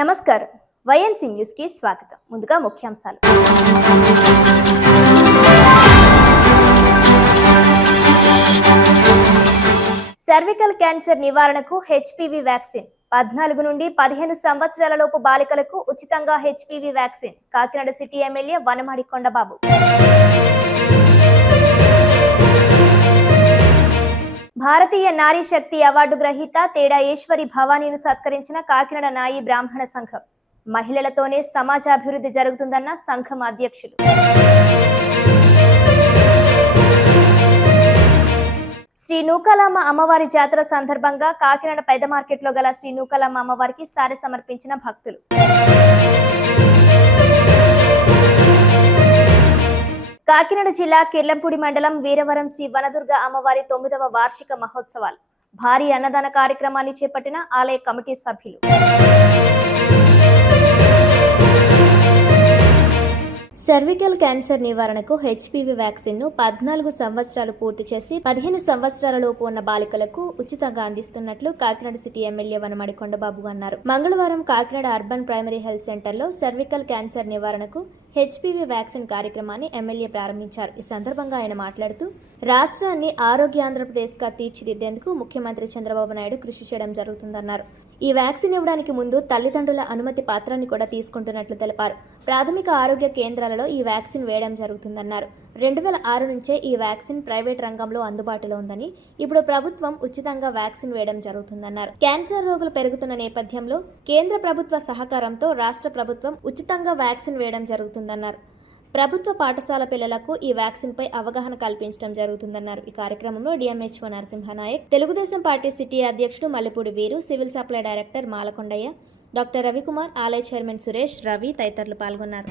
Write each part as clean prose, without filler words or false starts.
నమస్కారం. YNC news కి స్వాగతం. ముందుగా ముఖ్యాంశాలు. సర్వికల్ క్యాన్సర్ నివారణకు హెచ్పివి వ్యాక్సిన్ 14 నుండి 15 సంవత్సరాలలోపు బాలికలకు ఉచితంగా HPV vaccine. Kakinada city MLA Vanamadi Kondababu. Bharatiya Nari Shakti award గ్రహీత తేడా ఈశ్వరి భవానీని సత్కరించిన కాకినాడ నాయి బ్రాహ్మణ సంఘం. మహిళలతోనే సమాజాభివృద్ధి జరుగుతుందన్న సంఘం అధ్యక్షులు. శ్రీ నూకాలమ్మ అమ్మవారి జాతర సందర్భంగా కాకినాడ పెద్ద మార్కెట్లో గల శ్రీ నూకాలమ్మ అమ్మవారికి సారె సమర్పించిన భక్తులు. కాకినాడ జిల్లా కిర్లంపూడి మండలం వీరవరం శ్రీ వనదుర్గ అమ్మవారి 9వ వార్షిక మహోత్సవాలు. భారీ అన్నదాన కార్యక్రమాన్ని చేపట్టిన ఆలయ కమిటీ సభ్యులు. సర్వికల్ క్యాన్సర్ నివారణకు హెచ్పివి వ్యాక్సిన్ ను 14 సంవత్సరాలు పూర్తి చేసి 15 సంవత్సరాలలోపు ఉన్న బాలికలకు ఉచితంగా అందిస్తున్నట్లు కాకినాడ సిటీ ఎమ్మెల్యే వనమాడి కొండబాబు అన్నారు. మంగళవారం Kakinada urban primary health centre లో సర్వికల్ క్యాన్సర్ నివారణకు హెచ్పివి వ్యాక్సిన్ కార్యక్రమాన్ని ఎమ్మెల్యే ప్రారంభించారు. ఈ సందర్భంగా ఆయన మాట్లాడుతూ రాష్ట్రాన్ని ఆరోగ్య ఆంధ్రప్రదేశ్ గా తీర్చిదిద్దేందుకు ముఖ్యమంత్రి చంద్రబాబు నాయుడు కృషి చేయడం జరుగుతుందన్నారు. ఈ వ్యాక్సిన్ ఇవ్వడానికి ముందు తల్లిదండ్రుల అనుమతి పత్రాన్ని కూడా తీసుకుంటున్నట్లు తెలిపారు. ప్రాథమిక ఆరోగ్య కేంద్రాలలో ఈ వ్యాక్సిన్ వేయడం జరుగుతుందన్నారు. 2006 నుంచే ఈ వ్యాక్సిన్ ప్రైవేట్ రంగంలో అందుబాటులో ఉందని, ఇప్పుడు ప్రభుత్వం ఉచితంగా వ్యాక్సిన్ వేయడం జరుగుతుందన్నారు. క్యాన్సర్ రోగులు పెరుగుతున్న నేపథ్యంలో కేంద్ర ప్రభుత్వ సహకారంతో రాష్ట్ర ప్రభుత్వం ఉచితంగా వ్యాక్సిన్ వేయడం జరుగుతుందన్నారు. ప్రభుత్వ పాఠశాల పిల్లలకు ఈ వ్యాక్సిన్ పై అవగాహన కల్పించడం జరుగుతుందన్నారు. ఈ కార్యక్రమంలో DMHO Narasimha Naik, Telugu Desam party city అధ్యక్షుడు మల్లిపూడి వీరు, civil supply director Malakondaiah, doctor Ravikumar, ఆలయ చైర్మన్ సురేష్, రవి తదితరులు పాల్గొన్నారు.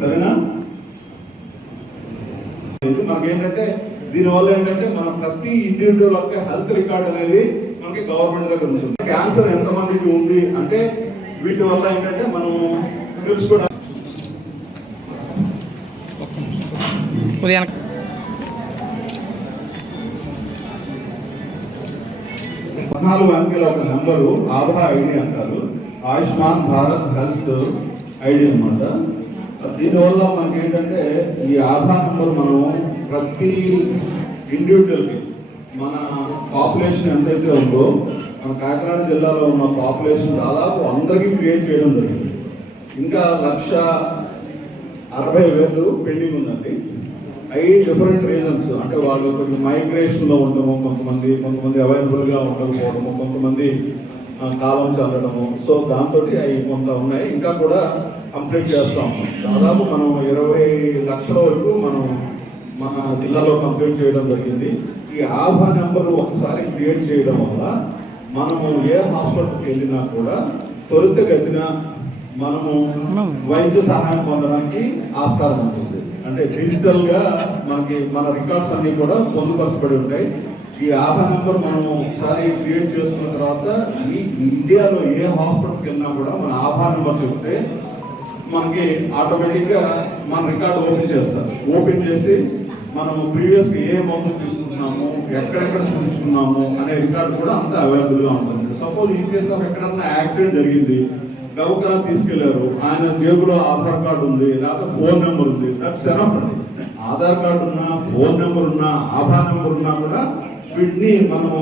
సరేనా? మనకేంటంటే దీనివల్ల ఏంటంటే మన ప్రతి ఇండివిజువల్ యొక్క హెల్త్ రికార్డ్ అనేది మనకి గవర్నమెంట్ దగ్గర ఉంటుంది. క్యాన్సర్ ఎంతమందికి ఉంది అంటే వీటి వల్ల ఏంటంటే మనం తెలుసుకోవడం. 14 అంకెల ఒక నెంబరు ఆభా ఐడి అంటారు. ఆయుష్మాన్ భారత్ హెల్త్ ఐడి అనమాట. దీనివల్ల మనకి ఏంటంటే ఈ ఆధార్ నెంబర్ మనం ప్రతి ఇండివిజువల్కి మన పాపులేషన్ ఎంతైతే ఉందో మన కాకినాడ జిల్లాలో ఉన్న పాపులేషన్ దాదాపు అందరికీ క్రియేట్ చేయడం జరిగింది. ఇంకా 1,60,000 పెండింగ్ ఉందండి. 5 డిఫరెంట్ రీజన్స్, అంటే వాళ్ళు కొంచెం మైగ్రేషన్లో ఉండడము, కొంతమంది అవైలబుల్గా ఉండకపోవడము, కొంతమంది కాలం చల్లడము. సో దాంతో అవి కొంత ఉన్నాయి, ఇంకా కూడా కంప్లీట్ చేస్తాం. దాదాపు మనం 20 లక్షల వరకు మనం మన జిల్లాలో కంప్లీట్ చేయడం జరిగింది. ఈ ఆభా నెంబరు ఒకసారి క్రియేట్ చేయడం వల్ల మనము ఏ హాస్పిటల్కి వెళ్ళినా కూడా త్వరితగతిన మనము వైద్య సహాయం పొందడానికి ఆస్కారం ఉంటుంది. అంటే డిజిటల్గా మనకి మన రికార్డ్స్ అన్నీ కూడా పొందుపరచబడి ఉంటాయి. ఈ ఆభా నెంబర్ మనం ఒకసారి క్రియేట్ చేసుకున్న తర్వాత ఈ ఇండియాలో ఏ హాస్పిటల్కి వెళ్ళినా కూడా మన ఆభా నెంబర్ చెప్తే మనకి ఆటోమేటిక్గా మన రికార్డు ఓపెన్ చేస్తారు. ఓపెన్ చేసి మనం ప్రీవియస్గా ఏ మందులు తీసుకుంటున్నాము, ఎక్కడెక్కడ చూపించుకున్నాము అనే రికార్డు కూడా అంతా అవైలబుల్గా ఉంటుంది. సపోజ్ ఈ కేసు ఆఫ్ ఎక్కడన్నా యాక్సిడెంట్ జరిగింది, గౌకరా తీసుకెళ్లారు, ఆయన జేబులో ఆధార్ కార్డు ఉంది, లేకపోతే ఫోన్ నెంబర్ ఉంది, దట్స్ ఎనఫ్ అండి. ఆధార్ కార్డు ఉన్నా, ఫోన్ నెంబర్ ఉన్నా, ఆధార్ నెంబర్ ఉన్నా కూడా వీటిని మనము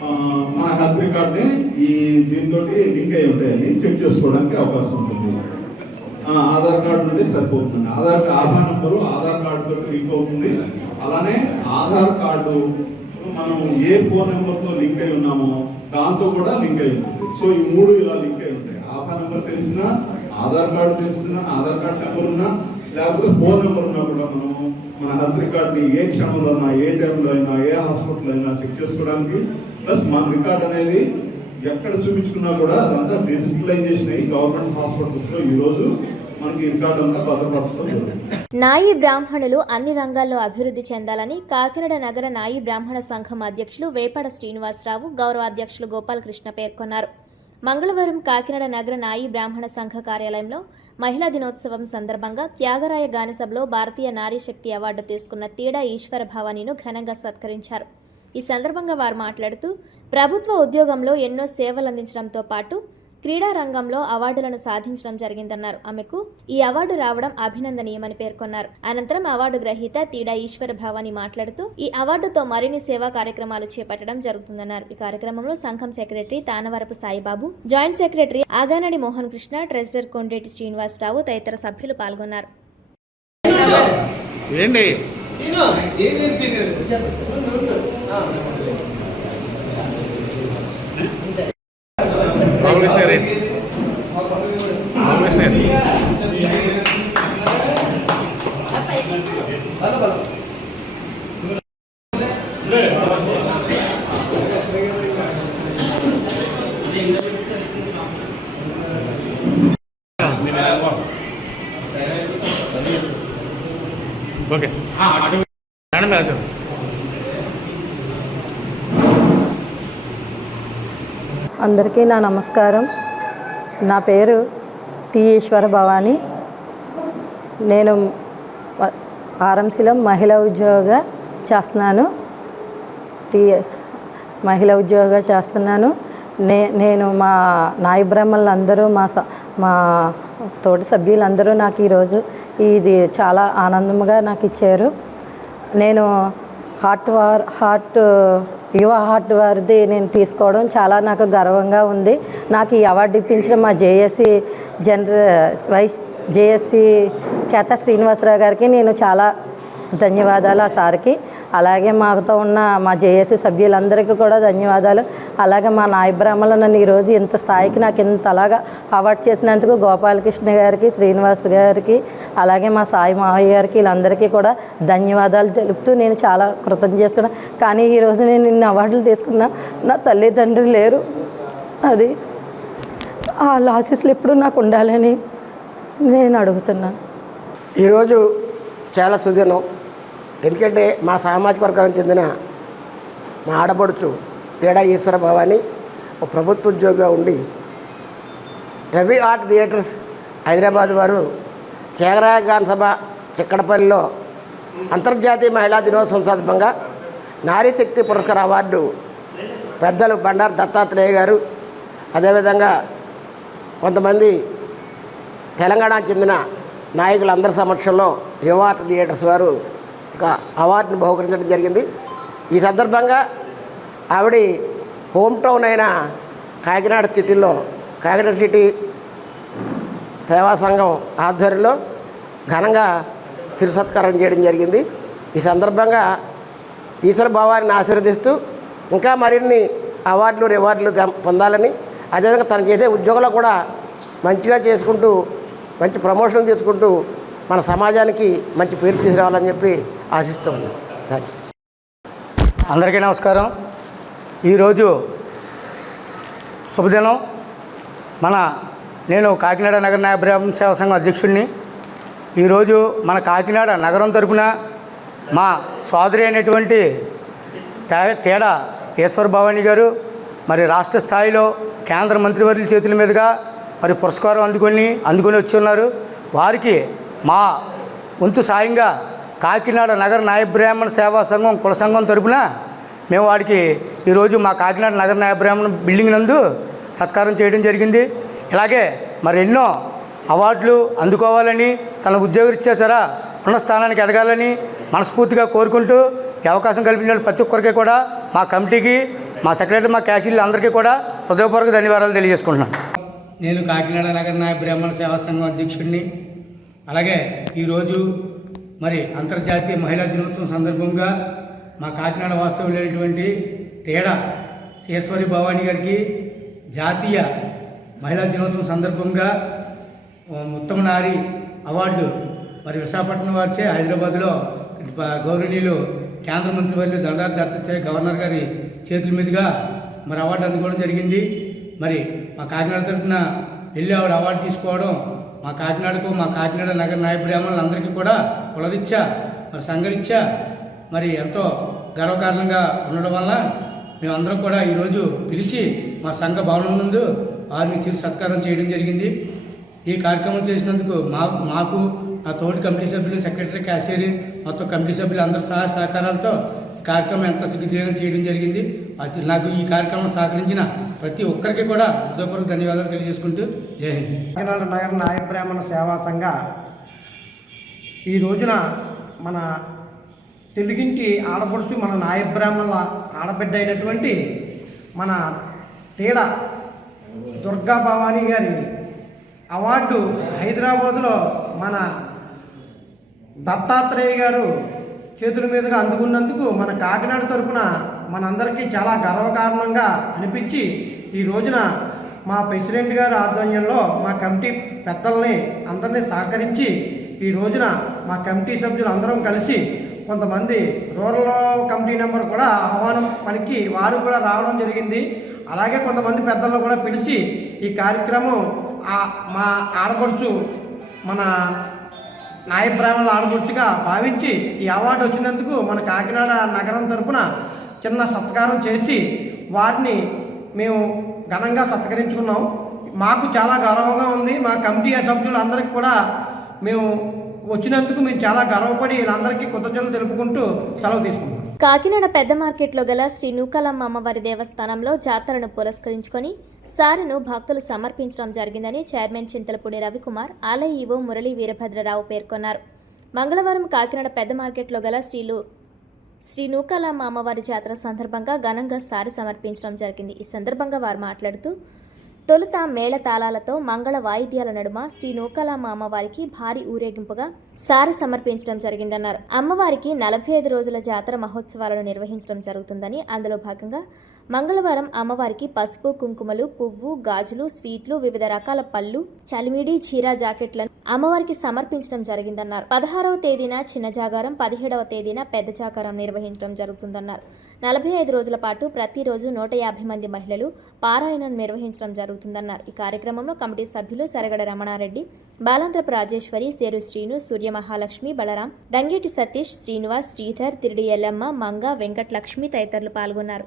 మన హెల్త్ రికార్డ్ని ఈ దీంతో లింక్ అయి ఉంటాయని చెక్ చేసుకోవడానికి అవకాశం ఉంటుంది. ఆధార్ కార్డు ఉంటే సరిపోతుంది. ఆధార్ నంబరు ఆధార్ కార్డుతో లింక్ అవుతుంది. అలానే ఆధార్ కార్డు మనం ఏ ఫోన్ నెంబర్తో లింక్ అయి ఉన్నామో దాంతో కూడా లింక్ అయి ఉంటుంది. సో ఈ మూడు ఇలా లింక్ అయి ఉంటాయి. ఆధార్ నెంబర్ తెలిసినా, ఆధార్ కార్డు తెలిసినా, ఆధార్ కార్డు నెంబర్ ఉన్నా, లేకపోతే ఫోన్ నెంబర్ ఉన్నా కూడా మనం మన హెల్త్ రికార్డ్ని ఏ క్షణంలో అయినా, ఏ టైంలో అయినా, ఏ హాస్పిటల్ అయినా చెక్ చేసుకోవడానికి, ప్లస్ మన రికార్డ్ అనేది ఎక్కడ చూపించుకున్నా కూడా అదంతా డిజిటలైజేషన్ అయ్యి గవర్నమెంట్ హాస్పిటల్స్లో ఈరోజు మనకి రికార్డు అంతా భద్రపరచడం జరుగుతుంది. నాయి బ్రాహ్మణులు అన్ని రంగాల్లో అభివృద్ధి చెందాలని కాకినాడ నగర నాయి బ్రాహ్మణ సంఘం అధ్యక్షులు వేపాడ శ్రీనివాసరావు, గౌరవ అధ్యక్షులు గోపాలకృష్ణ పేర్కొన్నారు. మంగళవారం కాకినాడ నగర నాయి బ్రాహ్మణ సంఘ కార్యాలయంలో మహిళా దినోత్సవం సందర్భంగా త్యాగరాయ గానసభలో భారతీయ నారీ శక్తి అవార్డు తీసుకున్న తీడా ఈశ్వర భవానీను ఘనంగా సత్కరించారు. ఈ సందర్భంగా వారు మాట్లాడుతూ ప్రభుత్వ ఉద్యోగంలో ఎన్నో సేవలు అందించడంతో పాటు క్రీడా రంగంలో అవార్డులను సాధించడం జరిగిందన్నారు. ఆమెకు ఈ అవార్డు రావడం అభినందనీయమని పేర్కొన్నారు. అనంతరం అవార్డు గ్రహీత తీడా ఈశ్వర భవాని మాట్లాడుతూ ఈ అవార్డుతో మరిన్ని సేవా కార్యక్రమాలు చేపట్టడం జరుగుతుందన్నారు. ఈ కార్యక్రమంలో సంఘం secretary Tanavarapu Saibabu, joint secretary Aganadi Mohan Krishna, treasurer Kondeti Srinivasarao తదితర సభ్యులు పాల్గొన్నారు. ఓకే అందరికీ నా నమస్కారం. నా పేరు టి ఈశ్వర భవాని. నేను ఆర్ఎంసీలో మహిళా ఉద్యోగ చేస్తున్నాను. నేను మా నాయ బ్రాహ్మణులందరూ మా తోటి సభ్యులందరూ నాకు ఈరోజు ఇది చాలా ఆనందంగా నాకు ఇచ్చారు. నేను యువ హార్ట్ వారిది నేను తీసుకోవడం చాలా నాకు గర్వంగా ఉంది. నాకు ఈ అవార్డు ఇప్పించిన మా జేఎస్సీ కేత శ్రీనివాసరావు గారికి నేను చాలా ధన్యవాదాలు. ఆ సార్కి, అలాగే మాతో ఉన్న మా జేఏసీ సభ్యులందరికీ కూడా ధన్యవాదాలు. అలాగే మా నాయ బ్రాహ్మణులు నన్ను ఈరోజు ఇంత స్థాయికి నాకు ఇంతలాగా అవార్డు చేసినందుకు గోపాలకృష్ణ గారికి, శ్రీనివాస్ గారికి, అలాగే మా సాయి మావయ్య గారికి, వీళ్ళందరికీ కూడా ధన్యవాదాలు తెలుపుతూ నేను చాలా కృతజ్ఞత చేసుకున్నాను. కానీ ఈరోజు నేను ఇన్ని అవార్డులు తీసుకున్నా నా తల్లిదండ్రులు లేరు. అది ఆ ఆశీస్సులు ఎప్పుడు నాకు ఉండాలని నేను అడుగుతున్నాను. ఈరోజు చాలా సుదినం. ఎందుకంటే మా సామాజిక వర్గానికి చెందిన మా ఆడపడుచు తీడా ఈశ్వర భవాని ఒక ప్రభుత్వ ఉద్యోగిగా ఉండి రవి ఆర్ట్ థియేటర్స్ హైదరాబాద్ వారు త్యాగరాయ గానసభ చిక్కడపల్లిలో అంతర్జాతీయ మహిళా దినోత్సవం సందర్భంగా నారీ శక్తి పురస్కార అవార్డు పెద్దలు బండారు దత్తాత్రేయ గారు, అదేవిధంగా కొంతమంది తెలంగాణకు చెందిన నాయకులందరి సమక్షంలో యువ ఆర్ట్ థియేటర్స్ వారు ఒక అవార్డును బహుకరించడం జరిగింది. ఈ సందర్భంగా ఆవిడ హోమ్ టౌన్ అయిన కాకినాడ సిటీ సేవా సంఘం ఆధ్వర్యంలో ఘనంగా శిరు సత్కారం చేయడం జరిగింది. ఈ సందర్భంగా ఈశ్వర భావాన్ని ఆశీర్వదిస్తూ ఇంకా మరిన్ని అవార్డులు రివార్డులు పొందాలని, అదేవిధంగా తను చేసే ఉద్యోగంలో కూడా మంచిగా చేసుకుంటూ మంచి ప్రమోషన్లు చేసుకుంటూ మన సమాజానికి మంచి పేరు తీసుకురావాలని చెప్పి ఆశిస్తూ ఉన్నాం. Thank you. అందరికీ నమస్కారం. ఈరోజు శుభదినం. నేను కాకినాడ నగర నాయ బ్రాహ్మణ సేవా సంఘం అధ్యక్షుడిని. ఈరోజు మన కాకినాడ నగరం తరపున మా సోదరి అయినటువంటి తేడా ఈశ్వర భవాని గారు మరి రాష్ట్ర స్థాయిలో కేంద్ర మంత్రివర్యుల చేతుల మీదుగా మరి పురస్కారం అందుకొని వచ్చి ఉన్నారు. వారికి మా వంతు సాయంగా కాకినాడ నగర నాయ బ్రాహ్మణ సేవా సంఘం కుల సంఘం తరపున మేము వాడికి ఈరోజు మా కాకినాడ నగర నాయ బ్రాహ్మణ బిల్డింగ్ నందు సత్కారం చేయడం జరిగింది. ఇలాగే మరి ఎన్నో అవార్డులు అందుకోవాలని, తన ఉద్యోగరీత్యా ఉన్న స్థానానికి ఎదగాలని మనస్ఫూర్తిగా కోరుకుంటూ ఈ అవకాశం కల్పించిన ప్రతి ఒక్కరికి కూడా మా కమిటీకి మా సెక్రటరీ మా క్యాషియర్లు అందరికీ కూడా హృదయపూర్వక ధన్యవాదాలు తెలియజేసుకుంటున్నాను. నేను కాకినాడ నగర నాయ బ్రాహ్మణ సేవా సంఘం అధ్యక్షుడిని. అలాగే ఈరోజు మరి అంతర్జాతీయ మహిళా దినోత్సవం సందర్భంగా మా కాకినాడ వాస్తవ్యులైనటువంటి తేడా ఈశ్వరి భవానీ గారికి జాతీయ మహిళా దినోత్సవం సందర్భంగా ఉత్తమ నారి అవార్డు మరి విశాఖపట్నం వారిచే హైదరాబాద్లో గౌరవనీయులు కేంద్ర మంత్రివర్యులు దండారి దత్తాత్రేయ గవర్నర్ గారి చేతుల మీదుగా మరి అవార్డు అందుకోవడం జరిగింది. మరి మా కాకినాడ తరఫున వెళ్ళి ఆవిడ అవార్డు తీసుకోవడం మా కాకినాడకు, మా కాకినాడ నగర నాయ బ్రాహ్మణులందరికీ కూడా కులరీత్యా మరి సంఘరీత్యా మరి ఎంతో గర్వకారణంగా ఉండడం వల్ల మేమందరం కూడా ఈరోజు పిలిచి మా సంఘ భవనం నందు వారిని చిరు సత్కారం చేయడం జరిగింది. ఈ కార్యక్రమం చేసినందుకు మాకు నా తోటి కమిటీ సభ్యులు, సెక్రటరీ, క్యాషియర్, మొత్తం కమిటీ సభ్యులు అందరి సహకారాలతో ఈ కార్యక్రమం ఎంతో దిగ్విజయంగా చేయడం జరిగింది. నాకు ఈ కార్యక్రమం సహకరించిన ప్రతి ఒక్కరికి కూడా హృదయపూర్వక ధన్యవాదాలు తెలియజేసుకుంటూ జై హింద్. కాకినాడ నగర నాయ బ్రాహ్మణ సేవా సంఘ ఈ రోజున మన తెలుగింటి ఆడపడుచు, మన నాయ బ్రాహ్మణుల ఆడబిడ్డ అయినటువంటి మన తేడా దుర్గా భవానీ గారి అవార్డు హైదరాబాదులో మన దత్తాత్రేయ గారు చేతుల మీదుగా అందుకున్నందుకు మన కాకినాడ తరపున మనందరికీ చాలా గర్వకారణంగా అనిపించి ఈ రోజున మా ప్రెసిడెంట్ గారి ఆధ్వర్యంలో మా కమిటీ పెద్దల్ని అందరినీ సహకరించి ఈ రోజున మా కమిటీ సభ్యులు అందరం కలిసి కొంతమంది రూరల్ కమిటీ నెంబర్ కూడా ఆహ్వానం పలికి వారు కూడా రావడం జరిగింది. అలాగే కొంతమంది పెద్దలను కూడా పిలిచి ఈ కార్యక్రమం మా ఆడపడుచు, మన నాయ బ్రాహ్మణుల ఆడపడుచుగా భావించి ఈ అవార్డు వచ్చినందుకు మన కాకినాడ నగరం తరపున చిన్న సత్కారం చేసి వారిని మేము ఘనంగా సత్కరించుకున్నాం. మాకు చాలా గౌరవంగా ఉంది. మా కమిటీ సభ్యులు అందరికీ కూడా మేము వచ్చినందుకు మేము చాలా గర్వపడి వీళ్ళందరికీ కృతజ్ఞతలు తెలుపుకుంటూ సెలవు తీసుకున్నాం. కాకినాడ పెద్ద మార్కెట్లో గల శ్రీ నూకాలమ్మ అమ్మవారి దేవస్థానంలో జాతరను పురస్కరించుకొని సారెను భక్తులు సమర్పించడం జరిగిందని చైర్మన్ చింతలపూడి రవికుమార్, ఆలయ ఈవో మురళీ వీరభద్రరావు పేర్కొన్నారు. మంగళవారం కాకినాడ పెద్ద మార్కెట్లో గల శ్రీ నూకాలమ్మ అమ్మవారి జాతర సందర్భంగా ఘనంగా సారె సమర్పించడం జరిగింది. ఈ సందర్భంగా వారు మాట్లాడుతూ తొలుత మేళ తాళాలతో మంగళ వాయిద్యాల నడుమ శ్రీ నూకాలమ్మ అమ్మవారికి భారీ ఊరేగింపుగా సారె సమర్పించడం జరిగిందన్నారు. అమ్మవారికి 45 రోజుల జాతర మహోత్సవాలను నిర్వహించడం జరుగుతుందని, అందులో భాగంగా మంగళవారం అమ్మవారికి పసుపు, కుంకుమలు, పువ్వు, గాజులు, స్వీట్లు, వివిధ రకాల పళ్ళు, చలిమిడి, చీర, జాకెట్లను అమ్మవారికి సమర్పించడం జరిగిందన్నారు. 16వ తేదీన చిన్న జాగారం, 17వ తేదీన పెద్ద జాగారం నిర్వహించడం జరుగుతుందన్నారు. 45 రోజుల పాటు ప్రతిరోజు 150 మంది మహిళలు పారాయణం నిర్వహించడం జరుగుతుందన్నారు. ఈ కార్యక్రమంలో కమిటీ సభ్యులు సరగడ రమణారెడ్డి, బాలాంత్రపు రాజేశ్వరి, సేరు శ్రీను, సూర్య మహాలక్ష్మి, బలరాం, దంగేటి సతీష్, శ్రీనివాస్, శ్రీధర్, తిరుడి ఎల్లమ్మ, మంగ, వెంకటలక్ష్మి తదితరులు పాల్గొన్నారు.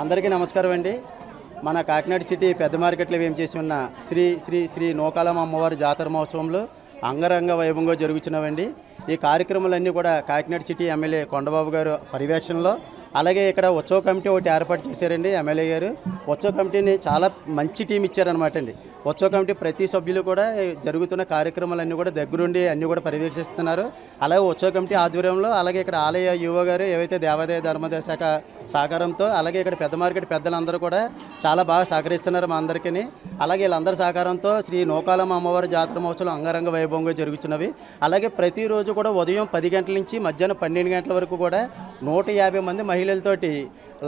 అందరికీ నమస్కారం అండి. మన కాకినాడ సిటీ పెద్ద మార్కెట్లో ఏం చేసి ఉన్న శ్రీ శ్రీ శ్రీ నూకాలమ్మ అమ్మవారి జాతర మహోత్సవంలో అంగరంగ వైభవంగా జరుగుతున్నవండి. ఈ కార్యక్రమాలన్నీ కూడా కాకినాడ సిటీ ఎమ్మెల్యే కొండబాబు గారు పర్యవేక్షణలో అలాగే ఇక్కడ ఉత్సవ కమిటీ ఒకటి ఏర్పాటు చేశారండి ఎమ్మెల్యే గారు. ఉత్సవ కమిటీని చాలా మంచి టీం ఇచ్చారనమాట అండి. ఉత్సవ కమిటీ ప్రతి సభ్యులు కూడా జరుగుతున్న కార్యక్రమాలన్నీ కూడా దగ్గరుండి అన్నీ కూడా పర్యవేక్షిస్తున్నారు. అలాగే ఉత్సవ కమిటీ ఆధ్వర్యంలో అలాగే ఇక్కడ ఆలయ యువ గారు ఏవైతే దేవాదాయ ధర్మాదాయ శాఖ సహకారంతో అలాగే ఇక్కడ పెద్ద మార్కెట్ పెద్దలందరూ కూడా చాలా బాగా సహకరిస్తున్నారు మా అందరికీ. అలాగే వీళ్ళందరి సహకారంతో శ్రీ నూకాలమ్మ అమ్మవారి జాతర మహోత్సవాలు అంగరంగ వైభవంగా జరుగుతున్నవి. అలాగే ప్రతిరోజు కూడా ఉదయం 10 గంటల నుంచి మధ్యాహ్నం 12 గంటల వరకు కూడా 150 మంది మహిళలతోటి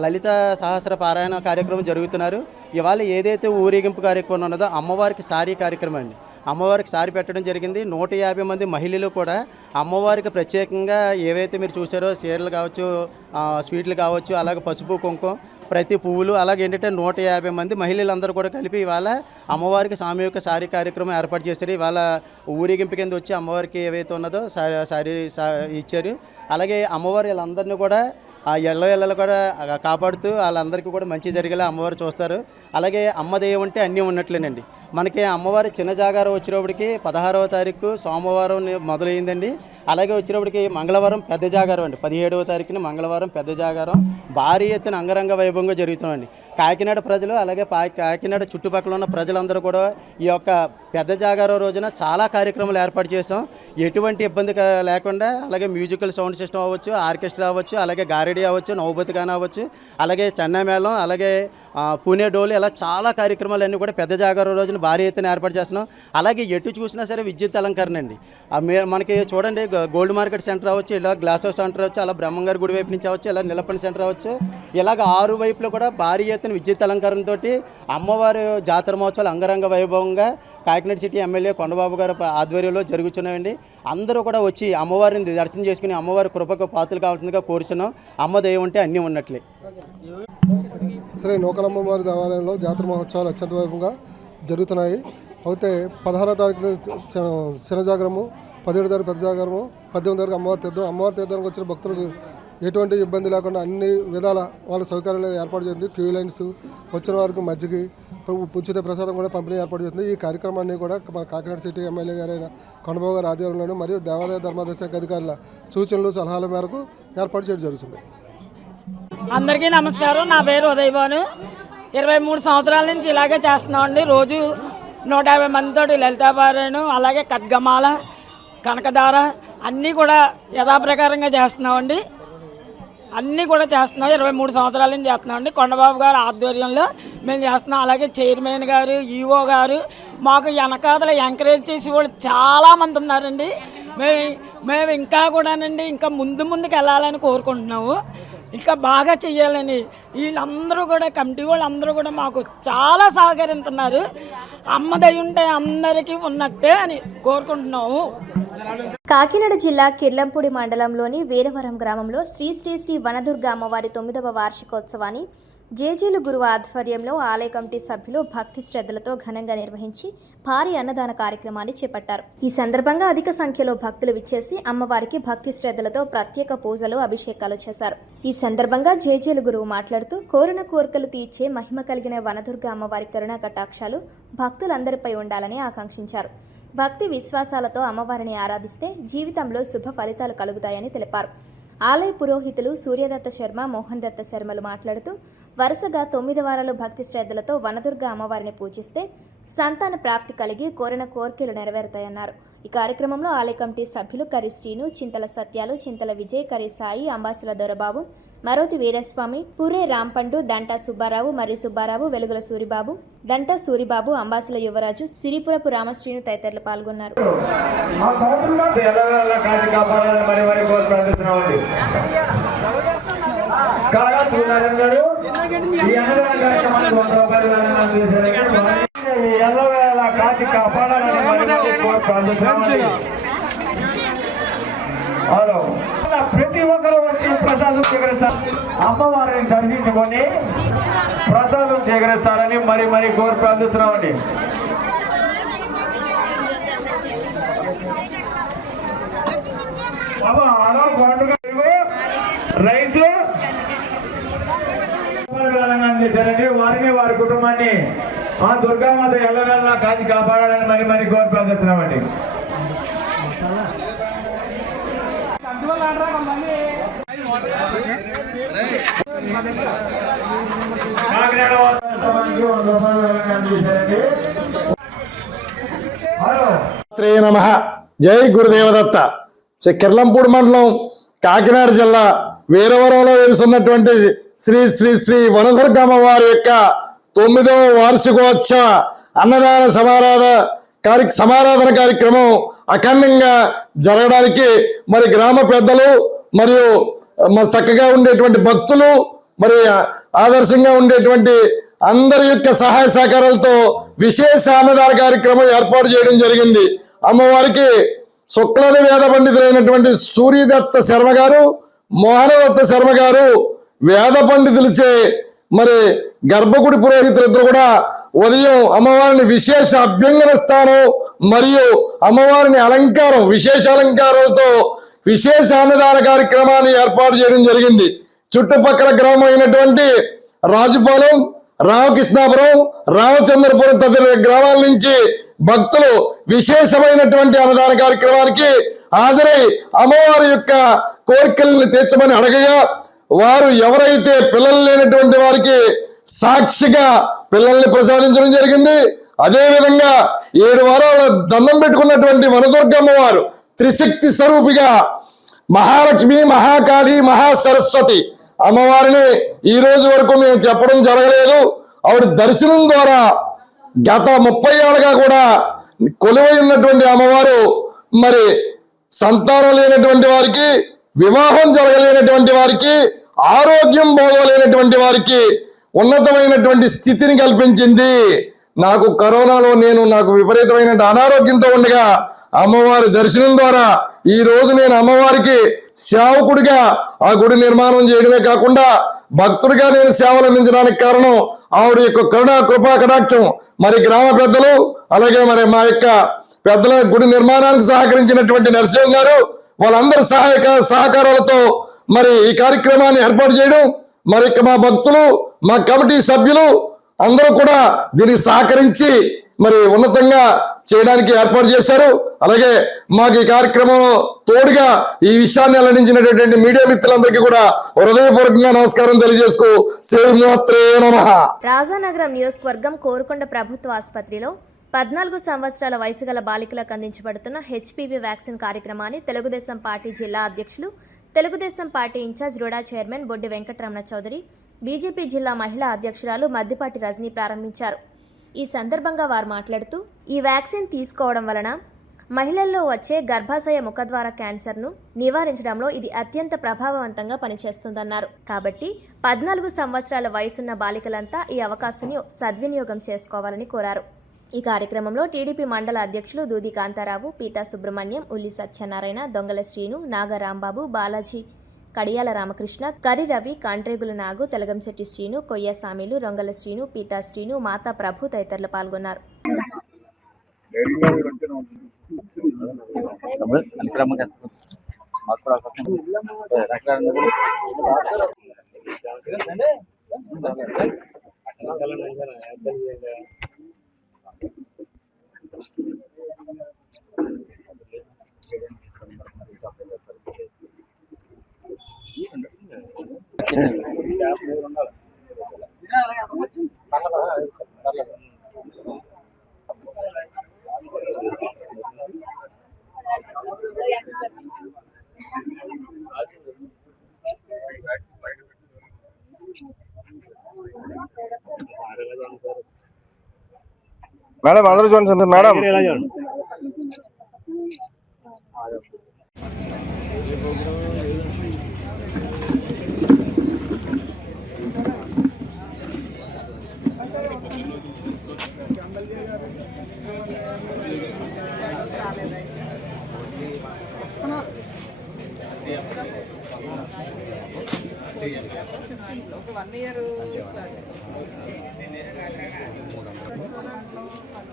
లలిత సహస్ర పారాయణ కార్యక్రమం జరుగుతున్నారు. ఇవాళ ఏదైతే ఊరేగింపు కార్యక్రమం ఉన్నదో అమ్మవారికి సారీ కార్యక్రమం అండి. అమ్మవారికి సారి పెట్టడం జరిగింది. 150 మంది మహిళలు కూడా అమ్మవారికి ప్రత్యేకంగా ఏవైతే మీరు చూసారో చీరలు కావచ్చు, స్వీట్లు కావచ్చు, అలాగే పసుపు కుంకుమ ప్రతి పువ్వులు అలాగే ఏంటంటే 150 మంది మహిళలందరూ కూడా కలిపి ఇవాళ అమ్మవారికి సామూహిక సారీ కార్యక్రమం ఏర్పాటు చేశారు. ఇవాళ ఊరేగింపు కింద వచ్చి అమ్మవారికి ఏవైతే ఉన్నదో సారీ ఇచ్చారు. అలాగే అమ్మవారు వీళ్ళందరినీ కూడా ఆ ఎల్లలు కూడా కాపాడుతూ వాళ్ళందరికీ కూడా మంచి జరిగేలా అమ్మవారు చూస్తారు. అలాగే అమ్మ దయ ఉంటే అన్నీ ఉన్నట్లేనండి. మనకి అమ్మవారి చిన్న జాగారం వచ్చినప్పటికి 16వ తారీఖు సోమవారం మొదలైందండి. అలాగే వచ్చినప్పటికి మంగళవారం పెద్ద జాగారం అండి. 17వ తారీఖున మంగళవారం పెద్ద జాగారం భారీ ఎత్తున అంగరంగ వైభవంగా జరుగుతుందండి. కాకినాడ ప్రజలు అలాగే కాకినాడ చుట్టుపక్కల ఉన్న ప్రజలందరూ కూడా ఈ యొక్క పెద్ద జాగారం రోజున చాలా కార్యక్రమాలు ఏర్పాటు చేసాం. ఎటువంటి ఇబ్బంది లేకుండా అలాగే మ్యూజికల్ సౌండ్ సిస్టమ్ అవ్వచ్చు, ఆర్కెస్ట్రా అవ్వచ్చు, అలాగే గారెడీ అవ్వచ్చు, నౌబతి గాన అవ్వచ్చు, అలాగే చెన్నై మేళం, అలాగే పూణే డోలు, ఇలా చాలా కార్యక్రమాలు అన్నీ కూడా పెద్ద జాగారం రోజున భారీ ఎత్తున ఏర్పాటు చేస్తున్నాం. అలాగే ఎటు చూసినా సరే విద్యుత్ అలంకరణ అండి. మనకి చూడండి గోల్డ్ మార్కెట్ సెంటర్ అవ్వచ్చు, ఇలా గ్లాస్ హౌస్ సెంటర్ అవ్వచ్చు, అలా బ్రహ్మంగారి గుడి వైపు నుంచి అవ్వచ్చు, ఇలా నిలపని సెంటర్ అవ్వచ్చు, ఇలాగ 6 వైపులో కూడా భారీ ఎత్తున విద్యుత్ అలంకరణతో అమ్మవారి జాతర మహోత్సవాలు అంగరంగ వైభవంగా కాకినాడ సిటీ ఎమ్మెల్యే కొండబాబు గారి ఆధ్వర్యంలో జరుగుతున్నాయండి. అందరూ కూడా వచ్చి అమ్మవారిని దర్శనం చేసుకుని అమ్మవారి కృపకు పాత్రలు కావాల్సిందిగా కోరుచున్నాం. అమ్మ దయ ఉంటే అన్నీ ఉన్నట్లే. శ్రీ నూకాలమ్మ వారి దేవాలయంలో జాతర మహోత్సవాలు అత్యంత వైభవంగా జరుగుతున్నాయి. అయితే 16వ తారీఖున చిన్న జాగరము, 17వ తారీఖు పెద్ద జాగరము, 18వ తారీఖు అమ్మవారి తీర్థానికి వచ్చిన భక్తులకు ఎటువంటి ఇబ్బంది లేకుండా అన్ని విధాల వాళ్ళ సౌకర్యాలు ఏర్పాటు చేసింది. క్యూ లైన్స్, వచ్చిన వారికి మజ్జిగ, ఉచిత ప్రసాదం కూడా పంపిణీ ఏర్పాటు చేస్తుంది. ఈ కార్యక్రమాన్ని కూడా మన కాకినాడ సిటీ ఎమ్మెల్యే గారైన కొండబాబు గారి ఆధ్వర్యంలోనూ మరియు దేవాదాయ ధర్మాదాయ శాఖ అధికారుల సూచనలు సలహాల మేరకు ఏర్పాటు చేయడం జరుగుతుంది. అందరికీ నమస్కారం. నా పేరు ఉదయభాను. 23 సంవత్సరాల నుంచి ఇలాగే చేస్తున్నామండి. రోజు 150 మందితో లలితాపారాయణం, అలాగే ఖడ్గమాల, కనకదార అన్నీ కూడా యథాప్రకారంగా చేస్తున్నామండి. అన్నీ కూడా చేస్తున్నాం. 23 సంవత్సరాల నుంచి చేస్తున్నామండి. కొండబాబు గారు ఆధ్వర్యంలో మేము చేస్తున్నాం. అలాగే చైర్మన్ గారు, ఈఓ గారు మాకు వెనకాతల ఎంకరేజ్ చేసి వాళ్ళు చాలామంది ఉన్నారండి. మేము ఇంకా కూడానండి ఇంకా ముందుకు వెళ్ళాలని కోరుకుంటున్నాము. ఇంకా బాగా చెయ్యాలని వీళ్ళందరూ కూడా కమిటీ వాళ్ళందరూ కూడా మాకు చాలా సహకరిస్తున్నారు. అమ్మ దయ ఉంటే అందరికీ ఉన్నట్టే అని కోరుకుంటున్నాము. కాకినాడ జిల్లా కిర్లంపూడి మండలంలోని వీరవరం గ్రామంలో శ్రీ శ్రీ శ్రీ వనదుర్గ అమ్మవారి 9వ వార్షికోత్సవాన్ని జేజేలు గురువు ఆధ్వర్యంలో ఆలయ కమిటీ సభ్యులు భక్తి శ్రద్ధలతో ఘనంగా నిర్వహించి భారీ అన్నదాన కార్యక్రమాన్ని చేపట్టారు. ఈ సందర్భంగా అధిక సంఖ్యలో భక్తులు విచ్చేసి అమ్మవారికి భక్తి శ్రద్ధలతో ప్రత్యేక పూజలు, అభిషేకాలు చేశారు. ఈ సందర్భంగా జేజేలు గురువు మాట్లాడుతూ కోరిన కోరికలు తీర్చే మహిమ కలిగిన వనదుర్గ అమ్మవారి కరుణా కటాక్షాలు భక్తులందరిపై ఉండాలని ఆకాంక్షించారు. భక్తి విశ్వాసాలతో అమ్మవారిని ఆరాధిస్తే జీవితంలో శుభ ఫలితాలు కలుగుతాయని తెలిపారు. ఆలయ పురోహితులు సూర్యదత్త శర్మ, మోహన్ దత్త శర్మలు మాట్లాడుతూ వరుసగా 9 వారాలు భక్తి శ్రద్ధలతో వనదుర్గ అమ్మవారిని పూజిస్తే సంతాన ప్రాప్తి కలిగి కోరిన కోరికలు నెరవేరుతాయన్నారు. ఈ కార్యక్రమంలో ఆలయ కమిటీ సభ్యులు కరి శ్రీను, చింతల సత్యాలు, చింతల విజయ్, కరి సాయి, అంబాసుల దొరబాబు, మరోతి వీరస్వామి, పూరే రాంపండు, దంటా సుబ్బారావు, మరియు సుబ్బారావు, వెలుగుల సూరిబాబు, దంటా సూరిబాబు, అంబాసుల యువరాజు, సిరిపురపు రామశ్రీను తదితరులు పాల్గొన్నారు. ప్రతి ఒక్కరూ వచ్చి ప్రసాదం స్వీకరిస్తారు. అమ్మవారిని దర్శించుకొని ప్రసాదం స్వీకరిస్తారని మరి కోరి ప్రార్థిస్తున్నామండి. రైతు అందించారండి. వారిని వారి కుటుంబాన్ని ఆ దుర్గామాత ఎల్లవేళలా కాచి కాపాడాలని మరి కోరి ప్రార్థిస్తున్నామండి. చేశారండి. హలో నమః. జై గురుదేవదత్త. కిర్లంపూడి మండలం కాకినాడ జిల్లా వీరవరంలో వెలుసున్నటువంటి శ్రీ శ్రీ శ్రీ వనదుర్గమ్మ వారి యొక్క 9వ వార్షికోత్సవ అన్నదాన సమారాధన కార్యక్రమం అఖండంగా జరగడానికి మరి గ్రామ పెద్దలు మరియు చక్కగా ఉండేటువంటి భక్తులు మరి ఆదర్శంగా ఉండేటువంటి అందరి యొక్క సహాయ సహకారాలతో విశేష అన్నదాన కార్యక్రమం ఏర్పాటు చేయడం జరిగింది. అమ్మవారికి శుక్లద వేద పండితులైనటువంటి సూర్యదత్త శర్మ గారు, మోహనదత్త శర్మ గారు వేద పండితులచే మరి గర్భగుడి పురోహితులిద్దరు కూడా ఉదయం అమ్మవారిని విశేష అభ్యంగన స్థానం మరియు అమ్మవారిని అలంకారం విశేష అలంకారాలతో విశేష అన్నదాన కార్యక్రమాన్ని ఏర్పాటు చేయడం జరిగింది. చుట్టుపక్కల గ్రామం అయినటువంటి రాజుపాలెం, రామకృష్ణాపురం, రామచంద్రపురం తదితర గ్రామాల నుంచి భక్తులు విశేషమైనటువంటి అన్నదాన కార్యక్రమానికి హాజరై అమ్మవారి యొక్క కోరికలను తీర్చమని అడగగా వారు ఎవరైతే పిల్లలు లేనటువంటి వారికి సాక్షిగా పిల్లల్ని ప్రసాదించడం జరిగింది. అదేవిధంగా 7 వారాల దండం పెట్టుకున్నటువంటి వనదుర్గమ్మ వారు త్రిశక్తి స్వరూపిగా మహాలక్ష్మి, మహాకాళి, మహాసరస్వతి అమ్మవారిని ఈ రోజు వరకు మేము చెప్పడం జరగలేదు. ఆవిడ దర్శనం ద్వారా గత 30 ఏళ్ళుగా కూడా కొలువై ఉన్నటువంటి అమ్మవారు మరి సంతానం లేనటువంటి వారికి, వివాహం జరగలేనటువంటి వారికి, ఆరోగ్యం బాగోలేనటువంటి వారికి ఉన్నతమైనటువంటి స్థితిని కల్పించింది. నాకు కరోనాలో నాకు విపరీతమైన అనారోగ్యంతో ఉండగా అమ్మవారి దర్శనం ద్వారా ఈ రోజు నేను అమ్మవారికి సేవకుడిగా ఆ గుడి నిర్మాణం చేయడమే కాకుండా భక్తుడిగా నేను సేవలు అందించడానికి కారణం ఆవిడ యొక్క కరుణా కృపా కటాక్షం. మరి గ్రామ పెద్దలు అలాగే మరి మా యొక్క పెద్దల గుడి నిర్మాణానికి సహకరించినటువంటి నరసింహ గారు వాళ్ళందరి సహకారాలతో మరి ఈ కార్యక్రమాన్ని ఏర్పాటు చేయడం, మరి మా భక్తులు, మా కమిటీ సభ్యులు అందరూ కూడా దీనికి సహకరించి మరి ఉన్నతంగా చేయడానికి ఏర్పాటు చేశారు. అలాగే మాకు ఈ కార్యక్రమంలో తోడుగా ఈ విషయాన్ని వెల్లడించినటువంటి మీడియా మిత్రులందరికీ కూడా హృదయపూర్వకంగా నమస్కారం తెలియజేసుకు శ్రీమాత్రే నమః. రాజానగరం నియోజకవర్గం కోరుకొండ ప్రభుత్వ ఆసుపత్రిలో 14 సంవత్సరాల వయసు గల బాలికలకు అందించబడుతున్న హెచ్పివి వ్యాక్సిన్ కార్యక్రమాన్ని తెలుగుదేశం పార్టీ జిల్లా అధ్యక్షులు, Telugu Desam party incharge రూడా chairman బొడ్డి Venkataramana Chowdary, BJP జిల్లా మహిళా అధ్యక్షురాలు మద్దిపాటి రజని ప్రారంభించారు. ఈ సందర్భంగా వారు మాట్లాడుతూ ఈ వ్యాక్సిన్ తీసుకోవడం వలన మహిళల్లో వచ్చే గర్భాశయ ముఖద్వార క్యాన్సర్ను నివారించడంలో ఇది అత్యంత ప్రభావవంతంగా పనిచేస్తుందన్నారు. కాబట్టి 14 సంవత్సరాల వయసున్న బాలికలంతా ఈ అవకాశాన్ని సద్వినియోగం చేసుకోవాలని కోరారు. ఈ కార్యక్రమంలో టీడీపీ మండల అధ్యక్షులు దూది కాంతారావు, పీతా సుబ్రహ్మణ్యం, ఉల్లి సత్యనారాయణ, దొంగల శ్రీను, నాగరాంబాబు, బాలాజీ, కడియాల రామకృష్ణ, కరి రవి, కాంట్రేగుల నాగు, తెలగంశెట్టి శ్రీను, కొయ్య సామీలు, రొంగల శ్రీను, పీతా శ్రీను, మాతా ప్రభు తదితరులు పాల్గొన్నారు. మేడం అందరూ చూడండి మేడం.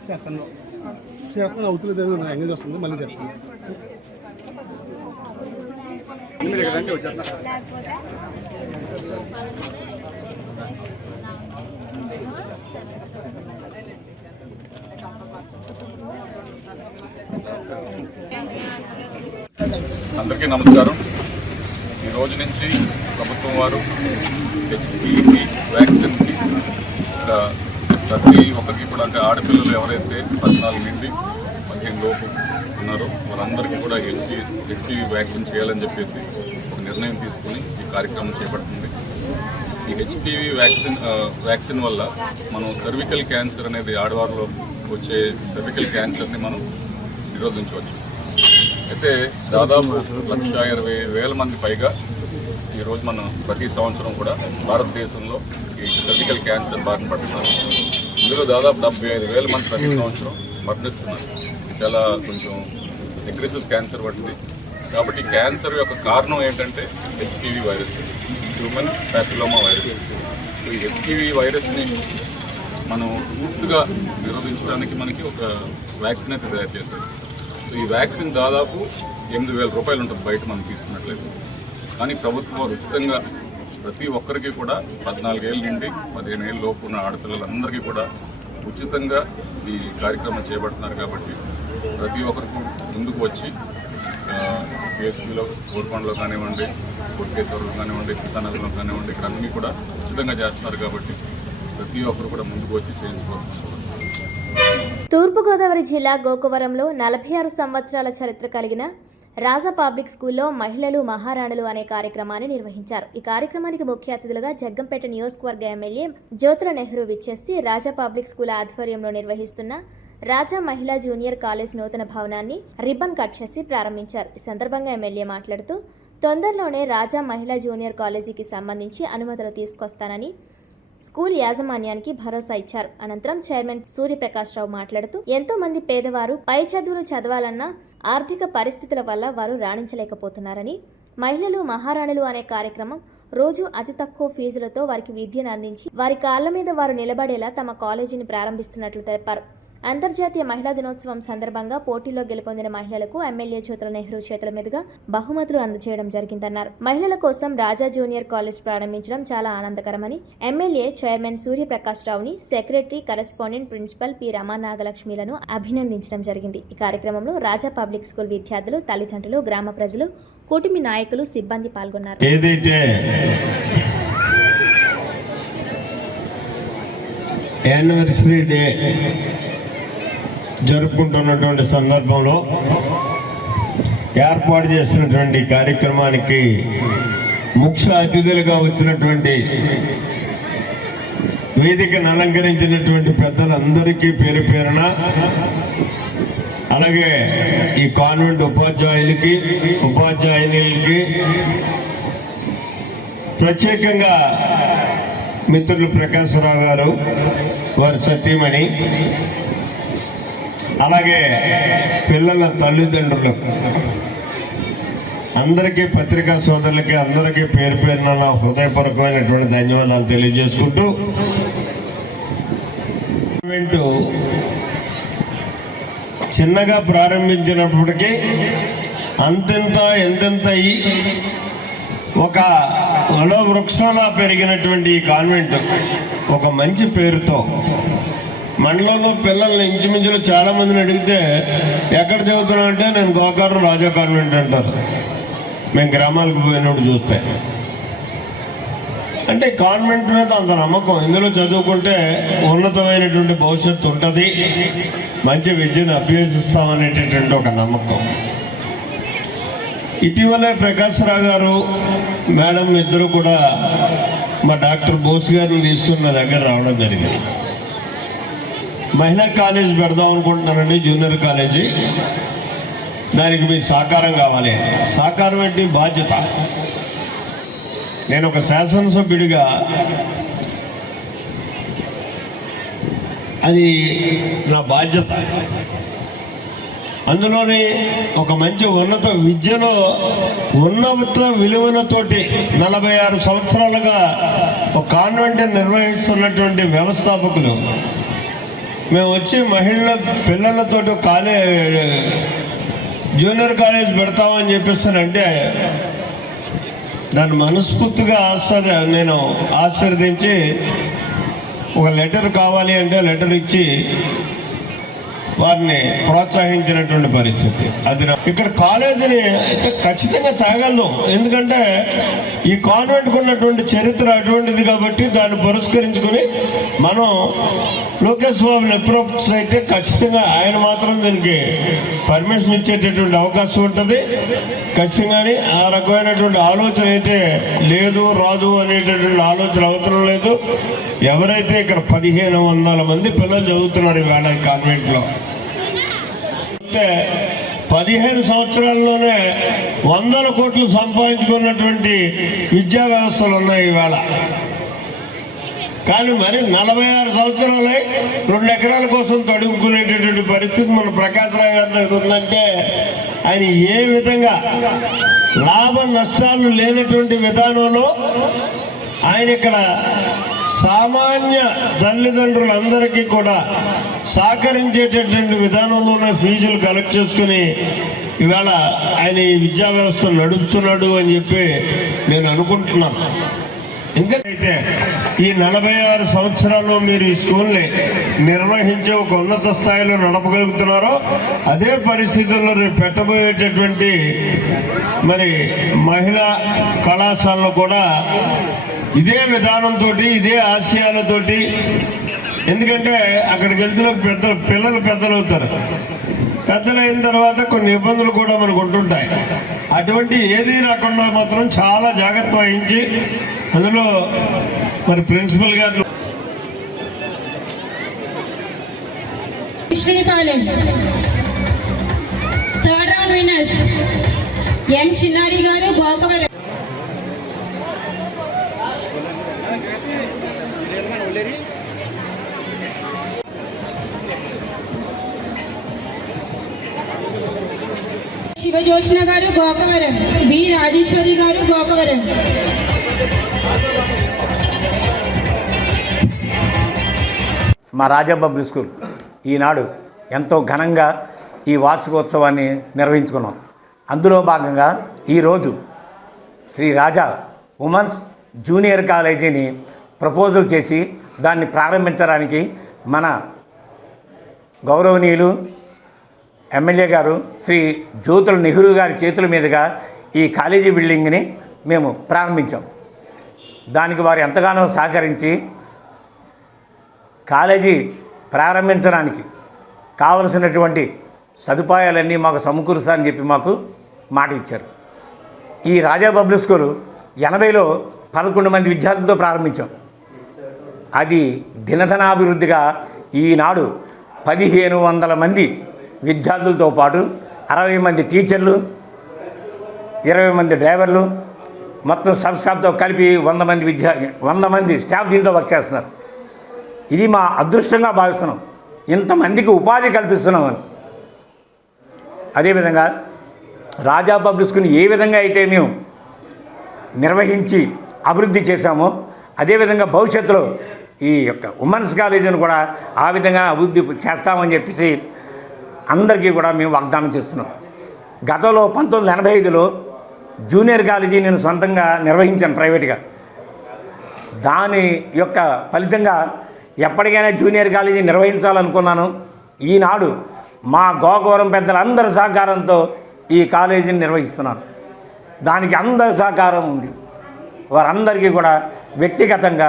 చేస్తాను అవుతుంది ఎంగేజ్ వస్తుంది మళ్ళీ చేస్తాను. అందరికీ నమస్కారం. ఈ రోజు నుంచి ప్రభుత్వం వారు హెచ్పివి వ్యాక్సిన్కి ప్రతి ఒక్కరికి కూడా అంటే ఆడపిల్లలు ఎవరైతే 14 నుండి 15 లోపు ఉన్నారో వాళ్ళందరికీ కూడా హెచ్పివి వ్యాక్సిన్ చేయాలని చెప్పేసి ఒక నిర్ణయం తీసుకుని ఈ కార్యక్రమం చేపడుతుంది. ఈ హెచ్పివి వ్యాక్సిన్ వల్ల మనం సర్వికల్ క్యాన్సర్ అనేది ఆడవారిలో వచ్చే సర్వికల్ క్యాన్సర్ని మనం నిరోధించవచ్చు. అయితే దాదాపు 1,20,000 మంది పైగా ఈరోజు మనం ప్రతి సంవత్సరం కూడా భారతదేశంలో ఈ సర్వికల్ క్యాన్సర్ బారిన పడుతున్నారు. ఇందులో దాదాపు 75,000 మంది ప్రతి సంవత్సరం మరణిస్తున్నారు. చాలా కొంచెం అగ్రెసివ్ క్యాన్సర్ వంటిది. కాబట్టి క్యాన్సర్ యొక్క కారణం ఏంటంటే HPV virus, human papilloma virus. So ఈ హెచ్పివి వైరస్ని మనం పూర్తిగా నిరోధించడానికి మనకి ఒక వ్యాక్సిన్ అయితే తయారు చేస్తారు. సో ఈ వ్యాక్సిన్ దాదాపు 8,000 రూపాయలు ఉంటుంది బయట మనం తీసుకున్నట్లయితే. కానీ ప్రభుత్వం ఉచితంగా ప్రతి ఒక్కరికి కూడా 14 ఏళ్ళ నుండి 15 ఏళ్ళ లోపు ఉన్న ఆడపిల్లలందరికీ కూడా ఉచితంగా ఈ కార్యక్రమం చేపడుతున్నారు. కాబట్టి ప్రతి ఒక్కరికి ముందుకు వచ్చి పిహెచ్సిలో కోరుకొండలో కానివ్వండి, కొట్టేశ్వరంలో కానివ్వండి, సీతానగర్లో కానివ్వండి, ఇక్కడ అన్నీ కూడా ఉచితంగా చేస్తున్నారు. కాబట్టి ప్రతి ఒక్కరు కూడా ముందుకు వచ్చి చేయించుకోవాల్సింది. తూర్పుగోదావరి జిల్లా గోకవరంలో 46 సంవత్సరాల చరిత్ర కలిగిన రాజా పబ్లిక్ స్కూల్లో మహిళలు మహారాణులు అనే కార్యక్రమాన్ని నిర్వహించారు. ఈ కార్యక్రమానికి ముఖ్య అతిథులుగా జగ్గంపేట నియోజకవర్గ ఎమ్మెల్యే జ్యోతుల నెహ్రూ విచ్చేసి రాజా పబ్లిక్ స్కూల్ ఆధ్వర్యంలో నిర్వహిస్తున్న రాజా మహిళా జూనియర్ కాలేజ్ నూతన భవనాన్ని రిబ్బన్ కట్ చేసి ప్రారంభించారు. ఈ సందర్భంగా ఎమ్మెల్యే మాట్లాడుతూ తొందరలోనే రాజా మహిళా జూనియర్ కాలేజీకి సంబంధించి అనుమతులు తీసుకొస్తానని స్కూల్ యాజమాన్యానికి భరోసా ఇచ్చారు. అనంతరం చైర్మన్ సూర్యప్రకాష్ రావు మాట్లాడుతూ ఎంతో మంది పేదవారు పై చదువులు చదవాలన్న ఆర్థిక పరిస్థితుల వల్ల వారు రాణించలేకపోతున్నారని, మహిళలు మహారాణులు అనే కార్యక్రమం రోజు అతి తక్కువ ఫీజులతో వారికి విద్యను అందించి వారి కాళ్ల మీద వారు నిలబడేలా తమ కాలేజీని ప్రారంభిస్తున్నట్లు తెలిపారు. అంతర్జాతీయ మహిళా దినోత్సవం సందర్భంగా పోటీలో గెలుపొందిన మహిళలకు ఎమ్మెల్యే జ్యోతుల నెహ్రూ చేతుల మీదుగా బహుమతులు అందజేయడం జరిగిందన్నారు. మహిళల కోసం రాజా జూనియర్ కాలేజ్ ప్రారంభించడం చాలా ఆనందకరమని ఎమ్మెల్యే చైర్మన్ సూర్యప్రకాష్ రావుని, సెక్రటరీ, కరెస్పాండెంట్, ప్రిన్సిపల్ పి రమానాగలక్ష్మిలను అభినందించడం జరిగింది. ఈ కార్యక్రమంలో రాజా పబ్లిక్ స్కూల్ విద్యార్థులు, తల్లిదండ్రులు, గ్రామ ప్రజలు, కూటమి నాయకులు, సిబ్బంది పాల్గొన్నారు. ఏదైతే యానివర్సరీ డే జరుపుకుంటున్నటువంటి సందర్భంలో ఏర్పాటు చేసినటువంటి కార్యక్రమానికి ముఖ్య అతిథులుగా వచ్చినటువంటి వేదికను అలంకరించినటువంటి పెద్దలందరికీ పేరు పేరున, అలాగే ఈ కాన్వెంట్ ఉపాధ్యాయులకి, ఉపాధ్యాయునికి, ప్రత్యేకంగా మిత్రులు ప్రకాశరావు గారు, వారి సతీమణి, అలాగే పిల్లల తల్లిదండ్రులకు అందరికీ, పత్రికా సోదరులకి అందరికీ పేరు పేరున నా హృదయపూర్వకమైనటువంటి ధన్యవాదాలు తెలియజేసుకుంటూ, చిన్నగా ప్రారంభించినప్పటికీ అంతెంత ఎంతెంత అయ్యి ఒక వృక్షంలా పెరిగినటువంటి ఈ కాన్వెంట్ ఒక మంచి పేరుతో మండలంలో పిల్లల్ని ఇంచుమించులు చాలా మందిని అడిగితే ఎక్కడ చదువుతున్నాం అంటే నేను గోకారం రాజా కాన్వెంట్ అంటారు. మేము గ్రామాలకు పోయినప్పుడు చూస్తే అంటే కాన్వెంట్ మీద అంత నమ్మకం, ఇందులో చదువుకుంటే ఉన్నతమైనటువంటి భవిష్యత్తు ఉంటుంది, మంచి విద్యను అభ్యసిస్తామనేటటువంటి ఒక నమ్మకం. ఇటీవలే ప్రకాశ్రావు గారు, మేడం ఇద్దరు కూడా మా డాక్టర్ బోస్ గారిని తీసుకుని నా దగ్గర రావడం జరిగింది. మహిళా కాలేజ్ పెడదాం అనుకుంటున్నానండి, జూనియర్ కాలేజీ, దానికి మీ సహకారం కావాలి. సహకారం ఏంటి? బాధ్యత. నేను ఒక శాసనసభ్యుడిగా అది నా బాధ్యత. అందులోని ఒక మంచి ఉన్నత విద్యలో ఉన్నత విలువలతోటి 46 సంవత్సరాలుగా ఒక కాన్వెంట్ నిర్వహిస్తున్నటువంటి వ్యవస్థాపకులు మేము వచ్చి మహిళల పిల్లలతోటి జూనియర్ కాలేజ్ పెడతామని చెప్పిస్తానంటే దాన్ని మనస్ఫూర్తిగా నేను ఆశీర్వదించి ఒక లెటర్ కావాలి అంటే లెటర్ ఇచ్చి వారిని ప్రోత్సహించినటువంటి పరిస్థితి. అది ఇక్కడ కాలేజీని అయితే ఖచ్చితంగా తేగలదు, ఎందుకంటే ఈ కాన్వెంట్కి ఉన్నటువంటి చరిత్ర అటువంటిది కాబట్టి దాన్ని పురస్కరించుకొని మనం లోకేష్ బాబుని అప్రోచ్ అయితే ఖచ్చితంగా ఆయన మాత్రం దీనికి పర్మిషన్ ఇచ్చేటటువంటి అవకాశం ఉంటుంది ఖచ్చితంగానే. ఆ రకమైనటువంటి ఆలోచన అయితే లేదు, రాదు అనేటటువంటి ఆలోచన అవసరం లేదు. ఎవరైతే ఇక్కడ 1500 మంది పిల్లలు చదువుతున్నారు ఈవేళ ఈ కాన్వెంట్లో, 15 సంవత్సరాల్లోనే 100 కోట్లు సంపాదించుకున్నటువంటి విద్యా వ్యవస్థలు ఉన్నాయి ఈవేళ. కానీ మరి 46 సంవత్సరాలే 2 ఎకరాల కోసం తడుముకునేటటువంటి పరిస్థితి మన ప్రకాశ్ రావు గారి దగ్గర ఉందంటే ఆయన ఏ విధంగా లాభ నష్టాలు లేనటువంటి విధానంలో ఆయన ఇక్కడ సామాన్య తల్లిదండ్రులందరికీ కూడా సహకరించేటటువంటి విధానంలోనే ఫీజులు కలెక్ట్ చేసుకుని ఇవాళ ఆయన ఈ విద్యా వ్యవస్థ నడుపుతున్నాడు అని చెప్పి నేను అనుకుంటున్నాను. ఎందుకంటే ఈ 46 సంవత్సరాల్లో మీరు ఈ స్కూల్ని నిర్వహించే ఒక ఉన్నత స్థాయిలో నడపగలుగుతున్నారో అదే పరిస్థితుల్లో రేపు పెట్టబోయేటటువంటి మరి మహిళా కళాశాలలో కూడా ఇదే విధానంతో, ఇదే ఆశయాలతోటి, ఎందుకంటే అక్కడికి వెళ్తున్న పిల్లలు పెద్దలు అవుతారు. పెద్దలు అయిన తర్వాత కొన్ని ఇబ్బందులు కూడా మనకు ఉంటుంటాయి. అటువంటి ఏది రాకుండా మాత్రం చాలా జాగ్రత్త వహించి అందులో మరి ప్రిన్సిపల్ గారు శ్రీపాలెం థర్డ్ రౌండ్ విన్నర్స్ ఎం చిన్నారి గారు గోకవరం. శివజోష్ణ గారు గోకవరం, బి రాజేశ్వరి గారు గోకవరం. మా రాజా పబ్లిక్ స్కూల్ ఈనాడు ఎంతో ఘనంగా ఈ వార్షికోత్సవాన్ని నిర్వహించుకున్నాం. అందులో భాగంగా ఈరోజు శ్రీ రాజా ఉమెన్స్ జూనియర్ కాలేజీని ప్రపోజల్ చేసి దాన్ని ప్రారంభించడానికి మన గౌరవనీయులు ఎమ్మెల్యే గారు శ్రీ జ్యోతుల నెహ్రూ గారి చేతుల మీదుగా ఈ కాలేజీ బిల్డింగ్ని మేము ప్రారంభించాం. దానికి వారు ఎంతగానో సహకరించి కాలేజీ ప్రారంభించడానికి కావలసినటువంటి సదుపాయాలన్నీ మాకు సమకూరుస్తారని చెప్పి మాకు మాట ఇచ్చారు. ఈ రాజా పబ్లిక్ స్కూల్ 80లో 11 మంది విద్యార్థులతో ప్రారంభించాం. అది దినదినాభివృద్ధిగా ఈనాడు 1500 మంది విద్యార్థులతో పాటు 60 మంది టీచర్లు, 20 మంది డ్రైవర్లు, మొత్తం సబ్ స్టాఫ్తో కలిపి 100 మంది స్టాఫ్ దీంట్లో వర్క్ చేస్తున్నారు. ఇది మా అదృష్టంగా భావిస్తున్నాం, ఇంతమందికి ఉపాధి కల్పిస్తున్నామని. అదేవిధంగా రాజా పబ్లిక్ స్కూల్ని ఏ విధంగా అయితే మేము నిర్వహించి అభివృద్ధి చేశామో అదేవిధంగా భవిష్యత్తులో ఈ యొక్క ఉమెన్స్ కాలేజీని కూడా ఆ విధంగా అభివృద్ధి చేస్తామని చెప్పేసి అందరికీ కూడా మేము వాగ్దానం చేస్తున్నాం. గతంలో 1985లో జూనియర్ కాలేజీ నేను సొంతంగా నిర్వహించాను ప్రైవేట్గా. దాని యొక్క ఫలితంగా ఎప్పటికైనా జూనియర్ కాలేజీ నిర్వహించాలనుకున్నాను. ఈనాడు మా గోకవరం పెద్దలందరి సహకారంతో ఈ కాలేజీని నిర్వహిస్తున్నాను. దానికి అందరి సహకారం ఉంది. వారందరికీ కూడా వ్యక్తిగతంగా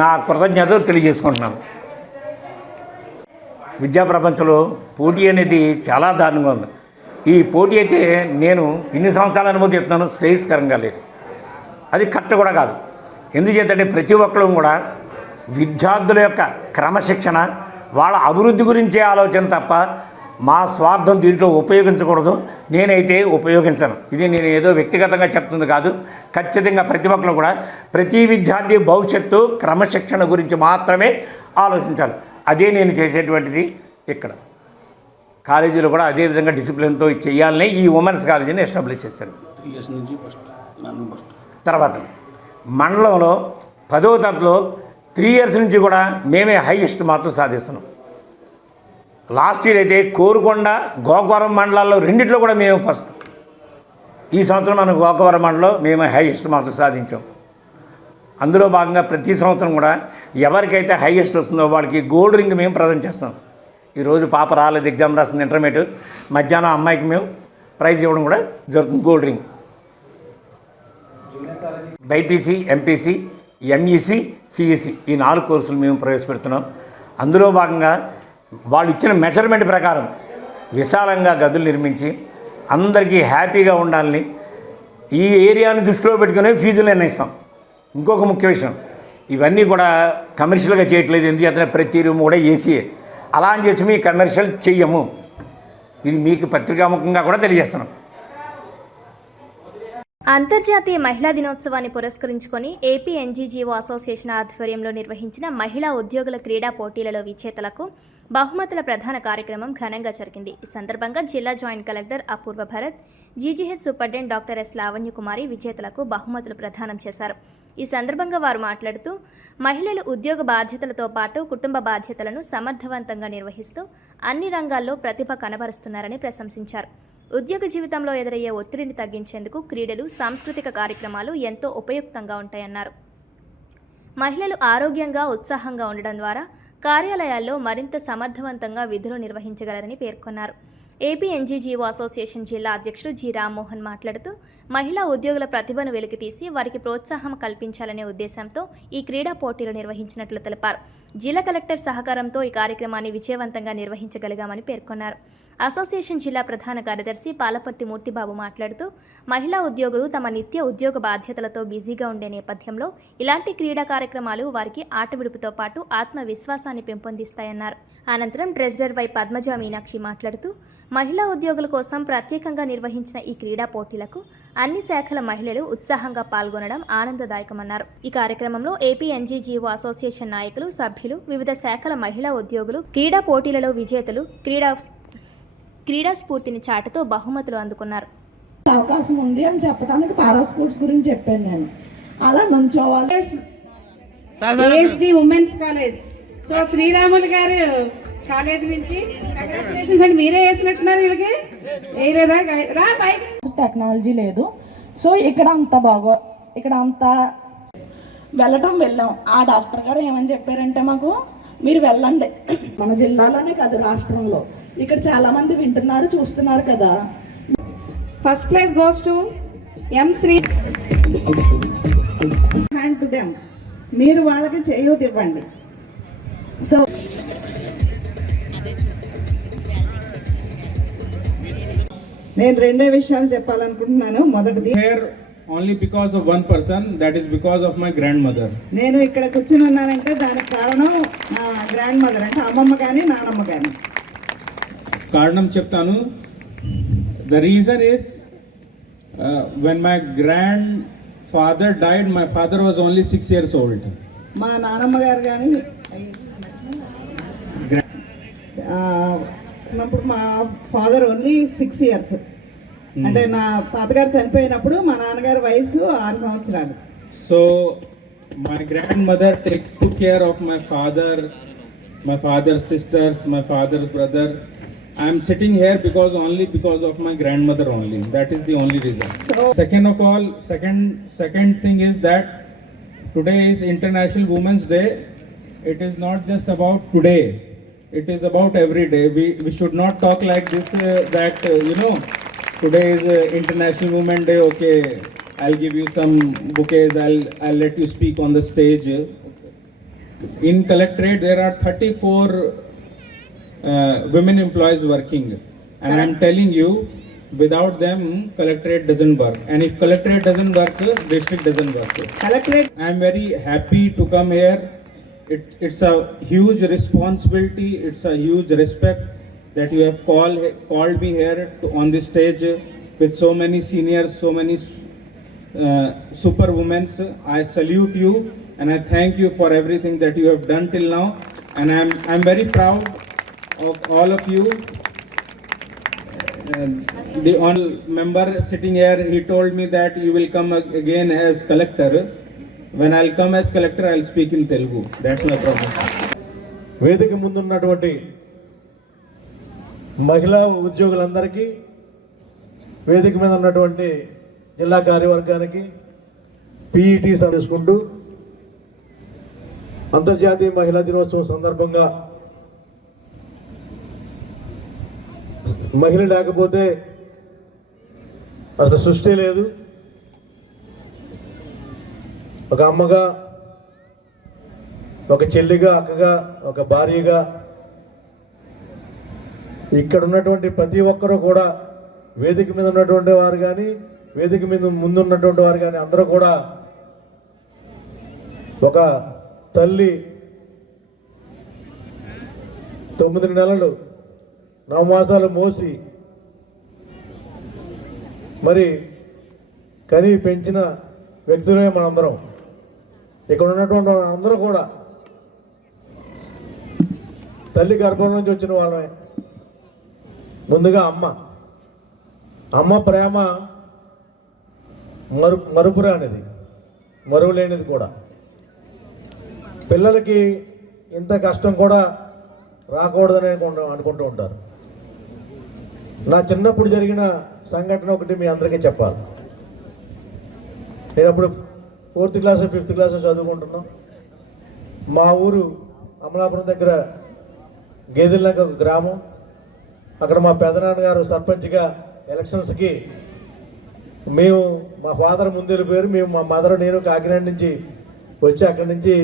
నా కృతజ్ఞతలు తెలియజేసుకుంటున్నాను. విద్యా ప్రపంచంలో పోటీ అనేది చాలా దారుణంగా ఉంది. ఈ పోటీ అయితే నేను ఇన్ని సంవత్సరాల అనుభవం చెప్తున్నాను, శ్రేయస్కరంగా లేదు. అది కరెక్ట్ కూడా కాదు. ఎందుచేతంటే ప్రతి ఒక్కరు కూడా విద్యార్థుల యొక్క క్రమశిక్షణ, వాళ్ళ అభివృద్ధి గురించే ఆలోచన తప్ప మా స్వార్థం దీంట్లో ఉపయోగించకూడదు. నేనైతే ఉపయోగించను. ఇది నేను ఏదో వ్యక్తిగతంగా చెప్తుంది కాదు. ఖచ్చితంగా ప్రతి ఒక్కరు కూడా ప్రతి విద్యార్థి భవిష్యత్తు క్రమశిక్షణ గురించి మాత్రమే ఆలోచించాలి. అదే నేను చేసేటువంటిది. ఇక్కడ కాలేజీలో కూడా అదే విధంగా డిసిప్లిన్తో చేయాలని ఈ ఉమెన్స్ కాలేజీని ఎస్టాబ్లిష్ చేశాను. తర్వాత మండలంలో 10వ తరగతిలో 3 ఇయర్స్ నుంచి కూడా మేమే హైయెస్ట్ మార్కులు సాధిస్తున్నాం. లాస్ట్ ఇయర్ అయితే కోరుకొండ, గోకవరం మండలాల్లో రెండిట్లో కూడా మేము ఫస్ట్. ఈ సంవత్సరం మన గోకవరం మండలంలో మేమే హైయెస్ట్ మార్కులు సాధించాం. అందులో భాగంగా ప్రతి సంవత్సరం కూడా ఎవరికైతే హైయెస్ట్ వస్తుందో వాళ్ళకి గోల్డ్ రింగ్ మేము ప్రజెంట్ చేస్తాం. ఈరోజు పాప రాలేదు, ఎగ్జామ్ రాస్తుంది ఇంటర్మీడియట్. మధ్యాహ్నం అమ్మాయికి మేము ప్రైజ్ ఇవ్వడం కూడా జరుగుతుంది. Cool drink, BiPC, MPC, MEC, CEC ఈ 4 కోర్సులు మేము ప్రవేశపెడుతున్నాం. అందులో భాగంగా వాళ్ళు ఇచ్చిన మెజర్మెంట్ ప్రకారం విశాలంగా గదులు నిర్మించి అందరికీ హ్యాపీగా ఉండాలని ఈ ఏరియాని దృష్టిలో పెట్టుకుని ఫీజులు నిర్ణయిస్తాం. ఇంకొక ముఖ్య విషయం, ఇవన్నీ కూడా కమర్షియల్గా చేయట్లేదు. ఎందుకంటే ప్రతి రూమ్ కూడా ఏసీయే. అలా అని చెప్పి మీ కమర్షియల్ చెయ్యము. ఇది మీకు పత్రికాముఖంగా కూడా తెలియజేస్తున్నాం. అంతర్జాతీయ మహిళా దినోత్సవాన్ని పురస్కరించుకొని ఏపీ ఎన్జీజీఓ అసోసియేషన్ ఆధ్వర్యంలో నిర్వహించిన మహిళా ఉద్యోగుల క్రీడా పోటీలలో విజేతలకు బహుమతుల ప్రధాన కార్యక్రమం ఘనంగా జరిగింది. ఈ సందర్భంగా జిల్లా joint collector Apurva Bharat, GGH superintendent doctor S Lavanyakumari విజేతలకు బహుమతులు ప్రదానం చేశారు. ఈ సందర్భంగా వారు మాట్లాడుతూ మహిళలు ఉద్యోగ బాధ్యతలతో పాటు కుటుంబ బాధ్యతలను సమర్థవంతంగా నిర్వహిస్తూ అన్ని రంగాల్లో ప్రతిభ కనబరుస్తున్నారని ప్రశంసించారు. ఉద్యోగ జీవితంలో ఎదురయ్యే ఒత్తిడిని తగ్గించేందుకు క్రీడలు, సాంస్కృతిక కార్యక్రమాలు ఎంతో ఉపయుక్తంగా ఉంటాయన్నారు. మహిళలు ఆరోగ్యంగా, ఉత్సాహంగా ఉండడం ద్వారా కార్యాలయాల్లో మరింత సమర్థవంతంగా విధులు నిర్వహించగలరని పేర్కొన్నారు. ఏపీ ఎన్జీజీఓ అసోసియేషన్ జిల్లా అధ్యక్షుడు జి రామ్మోహన్ మాట్లాడుతూ మహిళా ఉద్యోగుల ప్రతిభను వెలికితీసి వారికి ప్రోత్సాహం కల్పించాలనే ఉద్దేశంతో ఈ క్రీడా పోటీలు నిర్వహించినట్లు తెలిపారు. జిల్లా కలెక్టర్ సహకారంతో ఈ కార్యక్రమాన్ని విజయవంతంగా నిర్వహించగలిగామని పేర్కొన్నారు. అసోసియేషన్ జిల్లా ప్రధాన కార్యదర్శి పాలపర్తి మూర్తిబాబు మాట్లాడుతూ మహిళా ఉద్యోగులు తమ నిత్య ఉద్యోగ బాధ్యతలతో బిజీగా ఉండే నేపథ్యంలో ఇలాంటి క్రీడా కార్యక్రమాలు వారికి ఆటవిడుపుతో పాటు ఆత్మవిశ్వాసాన్ని పెంపొందిస్తాయన్నారు. అనంతరం ట్రెజరర్ వై పద్మజ మీనాక్షి మాట్లాడుతూ మహిళా ఉద్యోగుల కోసం ప్రత్యేకంగా నిర్వహించిన ఈ క్రీడా పోటీలకు అన్ని శాఖల మహిళలు ఉత్సాహంగా పాల్గొనడం ఆనందదాయకమన్నారు. ఈ కార్యక్రమంలో ఏపీ ఎన్జీజీఓ అసోసియేషన్ నాయకులు, సభ్యులు, వివిధ శాఖల మహిళా ఉద్యోగులు, క్రీడా పోటీలలో విజేతలు క్రీడా స్ఫూర్తిని చాటుతూ బహుమతులు అందుకున్నారు. అవకాశం ఉంది అని చెప్పడానికి పారా స్పోర్ట్స్ గురించి చెప్పాను నేను. అలా నుంచోవాలి. ఉమెన్స్ కాలేజ్, సో శ్రీరాములు గారు కాలేజ్ నుంచి కంగ్రాచులేషన్స్ అండి. మీరే వేసినట్టున్నారు, వీళ్ళకి వేయలేదా? రా బయట. టెక్నాలజీ లేదు, సో ఇక్కడ అంతా వెళ్ళాం. ఆ డాక్టర్ గారు ఏమని చెప్పారంటే మాకు, మీరు వెళ్ళండి, మన జిల్లాలోనే కాదు రాష్ట్రంలో ఇక్కడ చాలా మంది వింటున్నారు, చూస్తున్నారు కదా. First place goes to M Sri. Hand to them, మీరు వాళ్ళకి చేయూత ఇవ్వండి. సో నేను 2 విషయాలు చెప్పాలనుకుంటున్నాను. మొదటిది, only because of one person, that is because of my grandmother. నేను ఇక్కడ కూర్చుని ఉన్నానంటే దానికి కారణం నా గ్రాండ్ మదర్, అంటే అమ్మమ్మ కానీ నానమ్మ కానీ. కారణం చెప్తాను. The reason is when my grandfather died, my father was only 6 years old. మా నానమ్మ గారు కానీ ఉన్నప్పుడు మా ఫాదర్ ఓన్లీ 6 years, అంటే నా తాతగారు చనిపోయినప్పుడు మా నాన్నగారి వయసు 6 సంవత్సరాలు. So my grandmother took care of my father, my father's sisters, my father's brother. I am sitting here because of my grandmother only. That is the only reason. So, second of all, second thing is that today is International Women's Day. It is not just about today. It is about every day. We should not talk like this today is International Women's Day. Okay, I'll give you some bouquets. I'll let you speak on the stage. In Collectorate there are 34 women employees working, and I'm telling you, without them Collectorate doesn't work, and if Collectorate doesn't work, district doesn't work. Collectorate, I'm very happy to come here. It's a huge responsibility, it's a huge respect that you have called me here on this stage with so many seniors, so many superwomen. I salute you and I thank you for everything that you have done till now, and I'm very proud of all of you. The honorable member sitting here, he told me that you will come again as collector. When I'll come as collector, I'll speak in Telugu. That's no problem. వేదిక ముందున్నటువంటి మహిళా ఉద్యోగులందరికీ, వేదిక మీద ఉన్నటువంటి జిల్లా కార్యవర్గానికి PET చేసుకుంటూ అంతర్జాతీయ మహిళా దినోత్సవం సందర్భంగా మహిళ లేకపోతే అసలు సృష్టి లేదు. ఒక అమ్మగా, ఒక చెల్లిగా, అక్కగా, ఒక భార్యగా ఇక్కడ ఉన్నటువంటి ప్రతి ఒక్కరూ కూడా, వేదిక మీద ఉన్నటువంటి వారు కానీ, వేదిక మీద ముందున్నటువంటి వారు కానీ అందరూ కూడా ఒక తల్లి 9 నెలలు 9 మాసాలు మోసి మరి కని పెంచిన వ్యక్తులే మనందరం. ఇక్కడ ఉన్నటువంటి అందరూ కూడా తల్లి గర్భం నుంచి వచ్చిన వాళ్ళమే. ముందుగా అమ్మ ప్రేమ మరుపురానిది, మరువలేనిది కూడా. పిల్లలకి ఇంత కష్టం కూడా రాకూడదని అనుకుంటూ ఉంటారు. నా చిన్నప్పుడు జరిగిన సంఘటన ఒకటి మీ అందరికీ చెప్పాలి. నేను అప్పుడు 4th క్లాస్ 5th క్లాస్ చదువుకుంటున్నాం. మా ఊరు అమలాపురం దగ్గర గేదెల్లాగా ఒక గ్రామం. అక్కడ మా పెదనాన్నగారు సర్పంచ్గా ఎలక్షన్స్కి మేము, మా ఫాదర్ ముందు వెళ్ళిపోయారు. మేము, మా మదర్, నేను కాకినాడ నుంచి వచ్చి అక్కడి నుంచి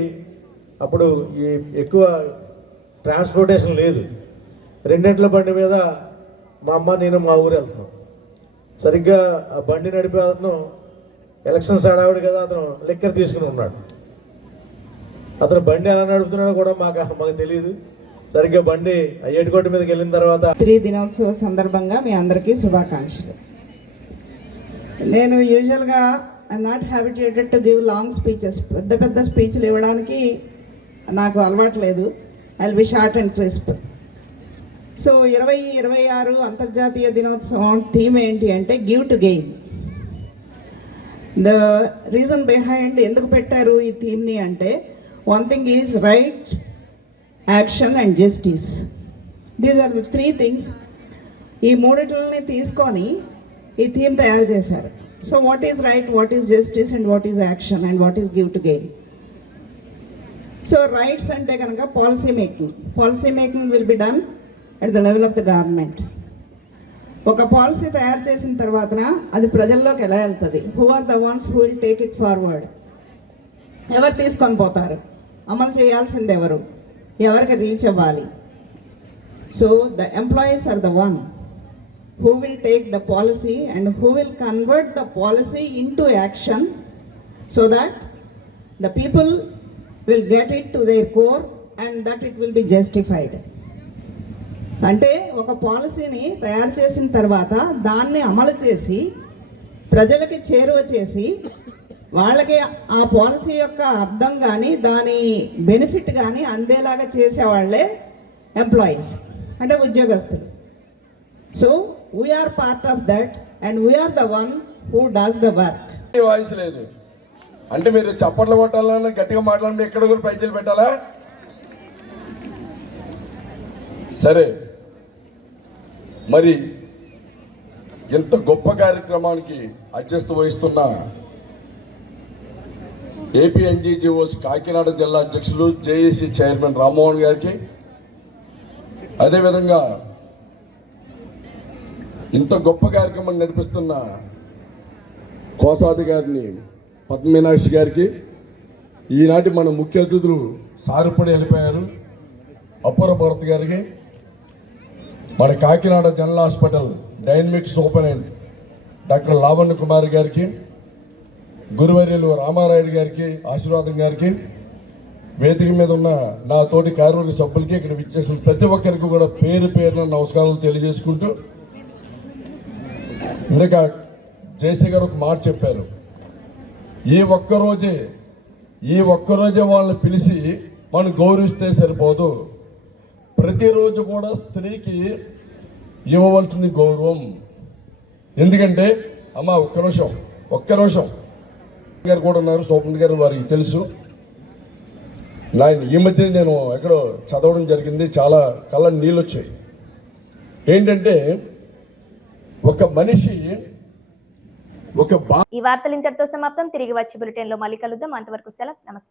అప్పుడు ఈ ఎక్కువ ట్రాన్స్పోర్టేషన్ లేదు. 2 గంటల బండి మీద మా అమ్మ, నేను మా ఊరు వెళ్తున్నాం. సరిగ్గా ఆ బండి నడిపే అతను ఎలక్షన్స్ ఆడావిడు కదా, అతను లిక్కర్ తీసుకుని ఉన్నాడు. అతను బండి ఎలా నడుపుతున్నాడో కూడా మాకు తెలియదు. సరిగ్గా బండి ఏటుకోట మీదకి వెళ్ళిన తర్వాత 3 దినోత్సవ సందర్భంగా మీ అందరికీ శుభాకాంక్షలు. నేను యూజువల్గా I'm not habitated to give long speeches. పెద్ద స్పీచ్లు ఇవ్వడానికి నాకు అలవాటు లేదు. I will be short and crisp. So 2026 అంతర్జాతీయ దినోత్సవం థీమ్ ఏంటి అంటే give to gain. The reason behind ఎందుకు పెట్టారు ఈ థీమ్ని అంటే, one thing is right, action and justice. These are the 3 things. ఈ మూడిటిని తీసుకొని ఈ థీమ్ తయారు చేశారు. So what is right, what is justice and what is action and what is give to gain. So rights అంటే కనుక policy making will be done at the level of the government. ఒక policy తయారు చేసిన తర్వాత అది ప్రజల్లోకి ఎలా వెళ్తుంది, who are the ones who will take it forward, ఎవరు తీసుకొని పోతారు, అమలు చేయాల్సింది ఎవరికి రీచ్ అవ్వాలి. So the employees are the one who will take the policy and who will convert the policy into action so that the people will get it to their core and that it will be justified. అంటే ఒక పాలసీని తయారు చేసిన తర్వాత దాన్ని అమలు చేసి ప్రజలకి చేరువ చేసి వాళ్ళకి ఆ పాలసీ యొక్క అర్థం కానీ దాని బెనిఫిట్ కానీ అందేలాగా చేసేవాళ్లే ఎంప్లాయీస్, అంటే ఉద్యోగస్తులు. So we are part of that and we are the one who does the work. Voice లేదు అంటే మీరు చప్పట్లు కొట్టాలన్నా గట్టిగా మాట్లాడండి, ఎక్కడ కూడా ప్రైజులు పెట్టాలా? సరే, మరి ఎంత గొప్ప కార్యక్రమానికి అధ్యక్షత వహిస్తున్న ఏపీ ఎన్జీఓస్ కాకినాడ జిల్లా అధ్యక్షులు జేఏసీ చైర్మన్ రామ్మోహన్ గారికి, అదేవిధంగా ఇంత గొప్ప కార్యక్రమం నడిపిస్తున్న కోశాది గారిని, పద్మమీనాక్షి గారికి, ఈనాటి మన ముఖ్య అతిథులు సారుపడి వెళ్ళిపోయారు అపూర్వ భారత్ గారికి, మన Kakinada general hospital dynamic superintendent doctor Lavanya Kumar గారికి, గురువర్యులు రామారాయుడు గారికి, ఆశీర్వాదం గారికి, వేదిక మీద ఉన్న నా తోటి కార్యవర్గ సభ్యులకి, ఇక్కడ విచ్చేసిన ప్రతి ఒక్కరికి కూడా పేరు పేరున నమస్కారాలు తెలియజేసుకుంటూ, ఇందాక జేసీ గారు ఒక మాట చెప్పారు, ఈ ఒక్కరోజే వాళ్ళని పిలిచి మనం గౌరవిస్తే సరిపోదు, ప్రతిరోజు కూడా స్త్రీకి ఇవ్వవలసింది గౌరవం. ఎందుకంటే అమ్మ ఒక్క నిమిషం గారు కూడా ఉన్నారు, సోపన్ గారు, వారికి తెలుసు. ఈ మధ్య నేను ఎక్కడో చదవడం జరిగింది, చాలా కళ్ళ నీళ్ళు వచ్చాయి. ఏంటంటే ఒక మనిషి ఈ వార్తలు ఇంతటితో సమాప్తం. తిరిగి వచ్చే బులెటిన్లో మళ్ళీ కలుద్దాం. అంతవరకు సెలవు. నమస్కారం.